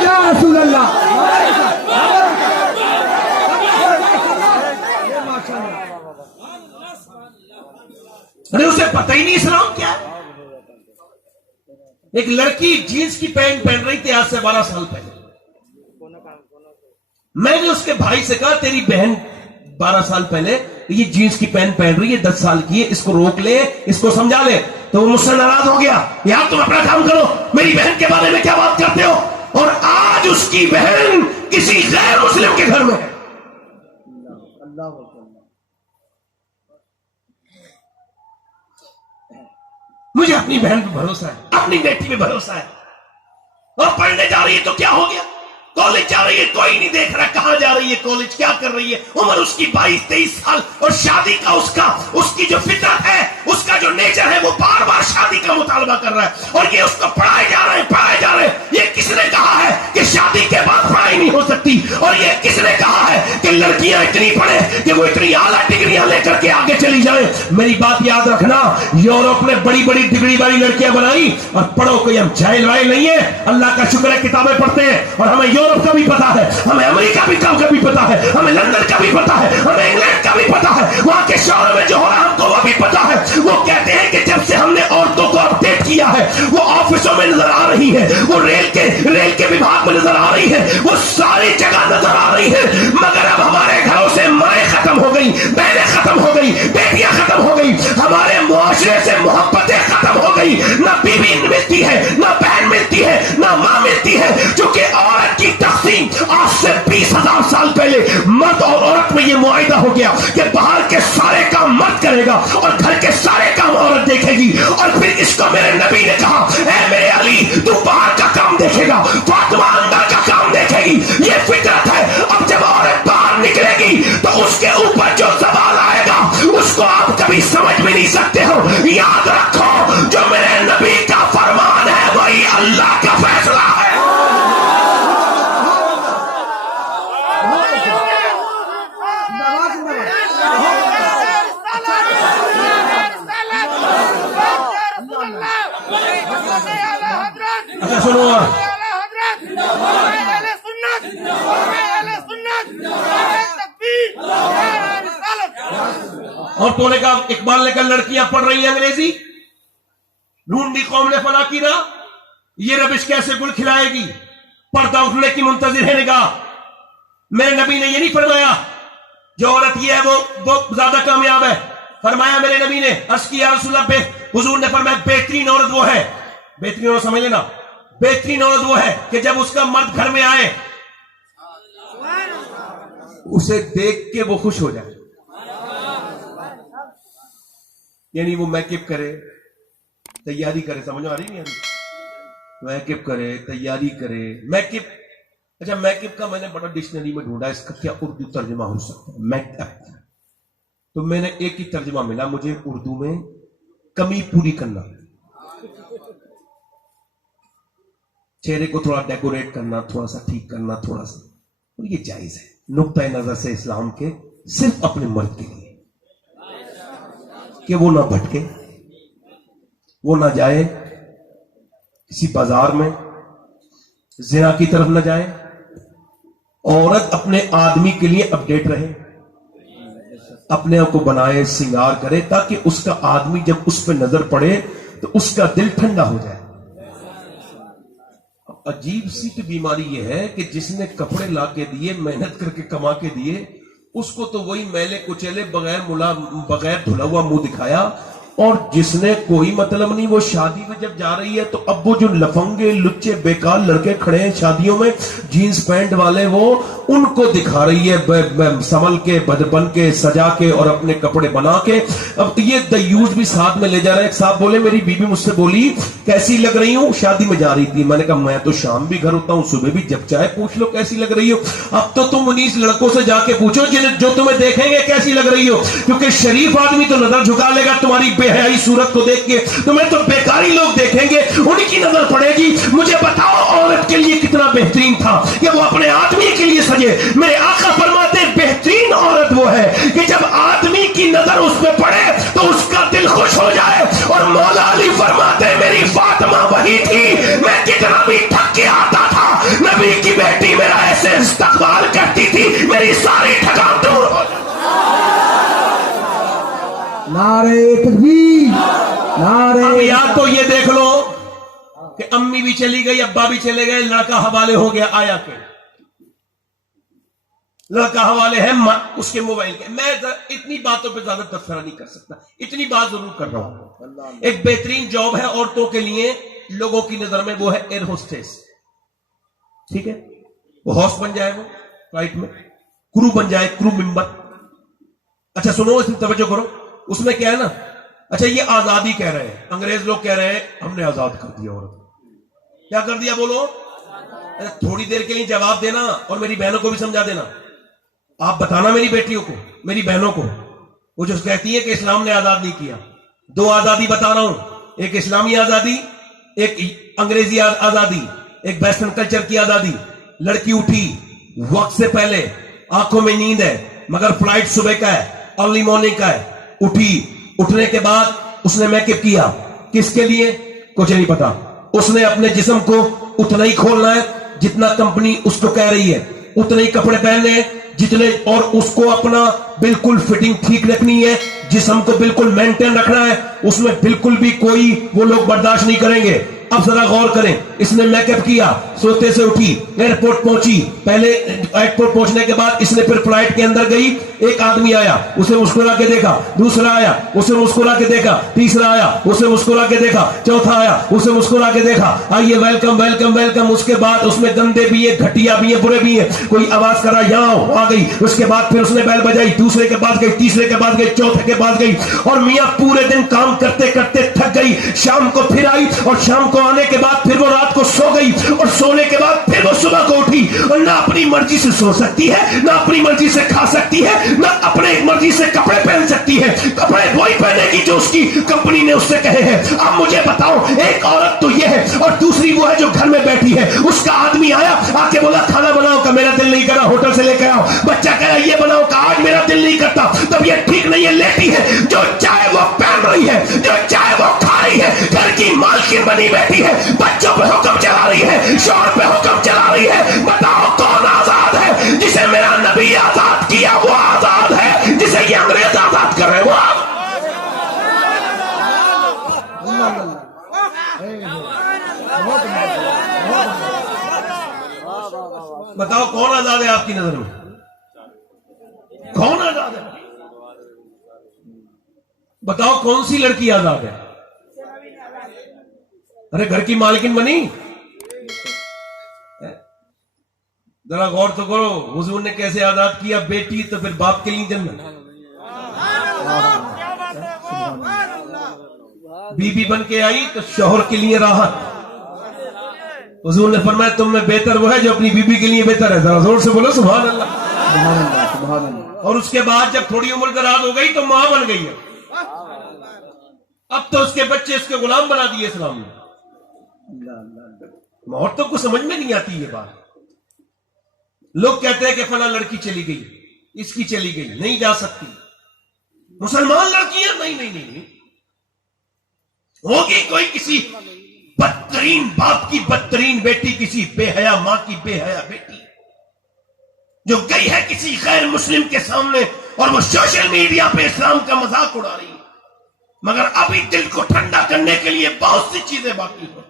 یا رسول اللہ. ارے اسے پتہ ہی نہیں اسلام کیا ہے. ایک لڑکی جینس کی پینٹ پہن رہی تھی آج سے 12 سال پہلے. میں نے اس کے بھائی سے کہا تیری بہن 12 سال پہلے یہ جینس کی پینٹ پہن رہی ہے، 10 سال کی ہے، اس کو روک لے، اس کو سمجھا لے. تو وہ مجھ سے ناراض ہو گیا. یار تم اپنا کام کرو، میری بہن کے بارے میں کیا بات کرتے ہو؟ اور آج اس کی بہن کسی غیر مسلم کے گھر میں ہے. مجھے اپنی بہن پہ بھروسہ ہے، اپنی بیٹی پہ بھروسہ ہے. اور پڑھنے جا رہی ہے تو کیا ہو گیا؟ کالج جا رہی ہے، کوئی نہیں دیکھ رہا کہاں جا رہی ہے، کالج کیا کر رہی ہے. عمر اس کی 22-23 سال، اور شادی کا اس کی جو فطرت ہے، اس کا جو نیچر ہے، وہ بار بار شادی کا مطالبہ کر رہا ہے. اور یہ اس کو پڑھائے جا رہے ہیں. یہ کس نے کہا ہے کہ شادی کے بعد پڑھائی نہیں ہو سکتی؟ اور یہ کس نے کہا ہے کہ لڑکیاں اتنی پڑھیں کہ وہ اتنی اعلیٰ ڈگریاں لے کر کے آگے چلی جائیں؟ میری بات یاد رکھنا، یورپ نے بڑی بڑی ڈگری والی لڑکیاں بنائی. اور پڑھو کوئی ہم جاہل وائل نہیں ہے، اللہ کا شکر ہے کتابیں پڑھتے ہیں. اور ہمیں یورپ کا بھی پتا ہے، ہمیں امریکہ کا بھی پتا ہے، ہمیں لندن کا بھی پتا ہے، ہمیں انگلینڈ کا بھی پتا ہے، وہاں کے شہروں میں جو ہو رہا ہم کو وہ بھی پتا ہے. وہ کہتے ہیں کہ جب سے ہم نے عورتوں کو اپڈیٹ کیا ہے، وہ آفسوں میں نظر آ رہی ہے، وہ ریل کے وبھاگ میں نظر آ رہی ہے، وہ ساری جگہ نظر آ رہی ہے. مگر اب ہمارے گھروں سے مائیں ختم ہو گئی، بہنیں ختم ہو گئی، بیٹیاں ختم ہو گئی، ہمارے معاشرے سے محبتیں ختم ہو گئی. نہ بیوی ملتی ہے، نہ بہن ملتی ہے، نہ ماں ملتی ہے. چونکہ عورت کی تقسیم آج سے 20,000 سال پہلے مرد اور عورت میں یہ معاہدہ ہو گیا کہ باہر کے سارے کام مرد کرے گا اور گھر کے سارے کام عورت دیکھے گی. اور پھر اس کو میرے نبی نے کہا، اے میرے علی تو باہر کا کام دیکھے گا، فاطمہ اندر کا کام دیکھے گی. یہ فطرت ہے. اب جب عورت باہر نکلے گی تو اس کے اوپر جو زوال آئے گا اس کو آپ کبھی سمجھ بھی نہیں سکتے ہو. یاد رکھو، جو میرے نبی کا فرمان ہے وہی اللہ کا فیصلہ ہے. سنو اور تو نے کہا اقبال نے کہا لڑکیاں پڑھ رہی ہیں انگریزی، ڈھونڈی قوم نے فنا کی راہ، یہ ربش کیسے گل کھلائے گی، پردہ اٹھنے کی منتظر ہے نگاہ. میرے نبی نے یہ نہیں فرمایا جو عورت یہ ہے وہ زیادہ کامیاب ہے. فرمایا میرے نبی نے، عرض کیا رسول اللہ، حضور نے فرمایا بہترین عورت وہ ہے، بہترین عورت سمجھ لینا، بہترین عورت وہ ہے کہ جب اس کا مرد گھر میں آئے اسے دیکھ کے وہ خوش ہو جائے. یعنی وہ میک اپ کرے، تیاری کرے، سمجھ آ رہی نہیں آ رہی؟ میک اپ کرے، تیاری کرے، میک اپ. اچھا میک اپ کا میں نے بڑا ڈکشنری میں ڈھونڈا، اس کا کیا اردو ترجمہ ہو سکتا ہے میک اپ؟ تو میں نے ایک ہی ترجمہ ملا مجھے اردو میں، کمی پوری کرنا، چہرے کو تھوڑا ڈیکوریٹ کرنا، تھوڑا سا ٹھیک کرنا، تھوڑا سا. اور یہ جائز ہے نقطۂ نظر سے اسلام کے، صرف اپنے مرد کے لیے، کہ وہ نہ بھٹکے، وہ نہ جائے کسی بازار میں زنا کی طرف نہ جائے. عورت اپنے آدمی کے لیے اپڈیٹ رہے، اپنے آپ کو بنائے، سنگار کرے، تاکہ اس کا آدمی جب اس پہ نظر پڑے تو اس کا دل ٹھنڈا ہو جائے. عجیب سی تو بیماری یہ ہے کہ جس نے کپڑے لا کے دیے، محنت کر کے کما کے دیے، اس کو تو وہی میلے کچیلے بغیر دھلا ہوا منہ دکھایا. اور جس نے کوئی مطلب نہیں، وہ شادی میں جب جا رہی ہے تو اب وہ جو لفنگے لچے بیکار لڑکے کھڑے ہیں شادیوں میں جینز پینٹ والے، وہ ان کو دکھا رہی ہے سنبھل کے، بن کے، سجا کے اور اپنے کپڑے بنا کے. اب یہ دیوز بھی ساتھ میں لے جا رہے ہیں. ایک صاحب بولے میری بیوی مجھ سے بولی کیسی لگ رہی ہوں، شادی میں جا رہی تھی. میں نے کہا میں تو شام بھی گھر ہوتا ہوں، صبح بھی، جب چاہے پوچھ لو کیسی لگ رہی ہو. اب تو تم انیس لڑکوں سے جا کے پوچھو جو تمہیں دیکھیں گے کیسی لگ رہی ہو، کیونکہ شریف آدمی تو نظر جھکا لے گا تمہاری بے حیائی صورت کو دیکھ کے، تمہیں تو بیکاری لوگ دیکھیں گے، ان کی نظر پڑے گی. مجھے بتاؤ عورت کے لیے کتنا بہترین تھا کہ وہ اپنے آدمی کے لیے سجے. میرے آقا فرماتے بہترین عورت وہ ہے کہ جب آدمی کی نظر اس پہ پڑے تو اس کا دل خوش ہو جائے. اور مولا علی فرماتے میری فاطمہ وہی تھی، میں کتنا بھی تھک کے آتا تھا، نبی کی بیٹی میرا ایسے استقبال کرتی تھی میری ساری تھکان دور ہو جاتی۔ نعرہ تکبیر، نعرہ اب یا تو یہ دیکھ لو کہ امی بھی چلی گئی، ابا بھی چلے گئے، لڑکا حوالے ہو گیا، آیا کہ لڑکا حوالے ہے اس کے موبائل کے۔ میں اتنی باتوں پہ زیادہ تبصرہ نہیں کر سکتا، اتنی بات ضرور کر رہا ہوں، ایک بہترین جاب ہے عورتوں کے لیے لوگوں کی نظر میں، وہ ہے ایئر ہوسٹس، ٹھیک ہے؟ وہ ہوسٹ بن جائے، وہ فلائٹ میں کرو بن جائے، کرو ممبر۔ اچھا سنو، اس میں توجہ کرو، اس میں کیا ہے نا، اچھا یہ آزادی کہہ رہے ہیں، انگریز لوگ کہہ رہے ہیں ہم نے آزاد کر دیا عورت، کیا کر دیا بولو؟ تھوڑی دیر کے لیے جواب دینا اور میری بہنوں کو بھی سمجھا دینا، آپ بتانا میری بیٹیوں کو، میری بہنوں کو، وہ جو کہتی ہے کہ اسلام نے آزاد نہیں کیا، دو آزادی بتا رہا ہوں، ایک اسلامی آزادی، ایک انگریزی آزادی، ایک ویسٹرن کلچر کی آزادی۔ لڑکی اٹھی وقت سے پہلے، آنکھوں میں نیند ہے مگر فلائٹ صبح کا ہے، ارلی مارننگ کا ہے، اٹھی، اٹھنے کے بعد اس نے میک اپ کیا، کس کے لیے کچھ نہیں پتا، اس نے اپنے جسم کو اتنا ہی کھولنا ہے جتنا کمپنی اس کو کہہ رہی ہے، اتنے ہی کپڑے پہننے ہیں جتنے، اور اس کو اپنا بالکل فٹنگ ٹھیک رکھنی ہے، جسم کو بالکل مینٹین رکھنا ہے، اس میں بالکل بھی کوئی وہ لوگ برداشت نہیں کریں گے۔ اب ذرا غور کریں، اس نے میک اپ کیا، سوتے سے اٹھی، ایئرپورٹ پہنچی، پہلے ایئرپورٹ پہنچنے کے بعد اس نے پھر فلائٹ کے اندر گئی، ایک آدمی آیا، اسے مسکرا کے دیکھا، دوسرا آیا، اسے مسکرا کے دیکھا، تیسرا آیا، اسے مسکرا کے دیکھا، چوتھا آیا، اسے مسکرا کے دیکھا، آئیے ویلکم ویلکم ویلکم۔ اس کے بعد اس میں گندے بھی ہیں، گھٹیا بھی ہیں، برے بھی ہیں، کوئی آواز کرا یہاں آ گئی، اس کے بعد پھر اس نے بیل بجائی، دوسرے کے بعد گئی، تیسرے کے بعد گئی، چوتھے کے بعد گئی، اور میاں پورے دن کام کرتے کرتے تھک گئی، شام کو پھر آئی، اور شام کو آنے کے بعد پھر وہ رات کو سو گئی، اور سونے کے بعد پھر وہ صبح کو اٹھی، اور نہ اپنی مرضی سے سو سکتی ہے، نہ اپنی مرضی سے کھا سکتی ہے، نہ اپنے مرضی سے کپڑے پہن سکتی ہے، کپڑے وہی پہنے گی جو اس کی کمپنی نے اس سے کہے ہیں۔ اب مجھے بتاؤ، ایک عورت تو یہ ہے اور دوسری وہ ہے جو گھر میں بیٹھی ہے۔ اس کا آدمی آیا، آ کے بولا کھانا بناؤ، کا میرا دل نہیں کرا، ہوٹل سے لے کے آؤ، بچہ کہہ رہا یہ بناؤ، کا آج میرا دل نہیں کرتا، تب یہ ٹھیک نہیں ہے، لیٹی ہے، جو چاہے وہ پہن رہی ہے، جو چاہے وہ کھا رہی ہے، گھر کی مالکن بنی بیٹھی ہے، بچوں پہ حکم چلا رہی ہے، شوہر پہ حکم چلا رہی ہے۔ بتاؤ کون آزاد ہے؟ جسے میرا نبی آزاد کیا وہ آزاد ہے، جسے یہ انگریز آزاد کر رہے وہ بتاؤ کون آزاد ہے آپ کی نظر میں؟ کون آزاد ہے؟ بتاؤ کون سی لڑکی آزاد ہے؟ ارے گھر کی مالکن بنی، ذرا غور تو کرو، حضور نے کیسے آزاد کیا؟ بیٹی تو پھر باپ کے لیے جنت، بیوی بن کے آئی تو شوہر کے لیے راحت۔ حضور نے فرمایا تم میں بہتر وہ ہے جو اپنی بیوی کے لیے بہتر ہے، ذرا زور سے بولو سبحان اللہ، سبحان اللہ، سبحان اللہ۔ اور اس کے بعد جب تھوڑی عمر دراز ہو گئی تو ماں بن گئی ہے، اب تو اس کے بچے اس کے غلام بنا دیے اسلام نے۔ عورتوں کو سمجھ میں نہیں آتی یہ بات، لوگ کہتے ہیں کہ فلاں لڑکی چلی گئی، اس کی چلی گئی، نہیں جا سکتی، مسلمان لڑکیاں نہیں نہیں نہیں، ہوگی کوئی کسی بدترین باپ کی بدترین بیٹی، کسی بے حیا ماں کی بے حیا بیٹی جو گئی ہے کسی غیر مسلم کے سامنے اور وہ سوشل میڈیا پہ اسلام کا مذاق اڑا رہی ہے، مگر ابھی دل کو ٹھنڈا کرنے کے لیے بہت سی چیزیں باقی ہیں۔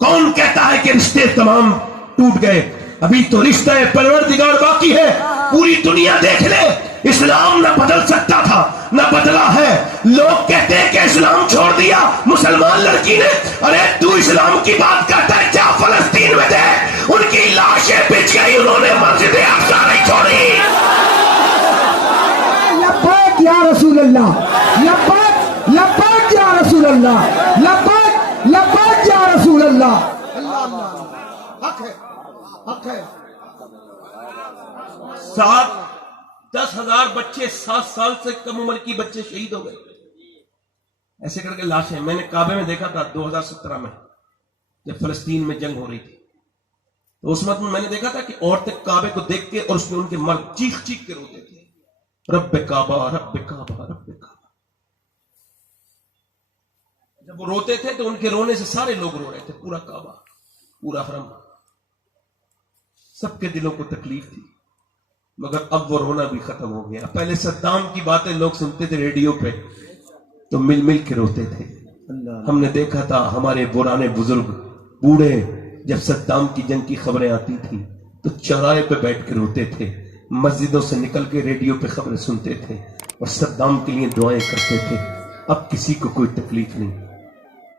کون کہتا ہے کہ رشتے تمام ٹوٹ گئے؟ ابھی تو رشتہ پروردگار باقی ہے۔ پوری دنیا دیکھ لے، اسلام نہ بدل سکتا تھا نہ بدلا ہے۔ لوگ کہتے ہیں کہ اسلام چھوڑ دیا مسلمان لڑکی نے، ارے تو اسلام کی بات کرتا ہے، جا فلسطین میں دیکھ، ان کی لاشیں بچ گئی، انہوں نے مسجد اقصی نہیں چھوڑی۔ لبیک یا رسول اللہ، لبیک لبیک یا رسول اللہ، لبیک لبیک یا رسول اللہ۔ حق ہے، حق ہے۔ 7-10 ہزار بچے 7 سال سے کم عمر کی بچے شہید ہو گئے ایسے کر کے لاشیں۔ میں نے کعبے میں دیکھا تھا 2017 میں جب فلسطین میں جنگ ہو رہی تھی، تو اس وقت میں نے دیکھا تھا کہ عورتیں کعبے کو دیکھ کے اور اس میں ان کے مرد چیخ چیخ کے روتے تھے، رب کعبہ رب کعبہ رب کعبہ۔ جب وہ روتے تھے تو ان کے رونے سے سارے لوگ رو رہے تھے، پورا کعبہ، پورا حرم، سب کے دلوں کو تکلیف تھی، مگر اب وہ رونا بھی ختم ہو گیا۔ پہلے صدام کی باتیں لوگ سنتے تھے ریڈیو پہ تو مل مل کے روتے تھے۔ ہم نے دیکھا تھا ہمارے پرانے بزرگ بوڑھے جب صدام کی جنگ کی خبریں آتی تھی تو چوراہے پہ بیٹھ کے روتے تھے، مسجدوں سے نکل کے ریڈیو پہ خبریں سنتے تھے اور صدام کے لیے دعائیں کرتے تھے۔ اب کسی کو کوئی تکلیف نہیں۔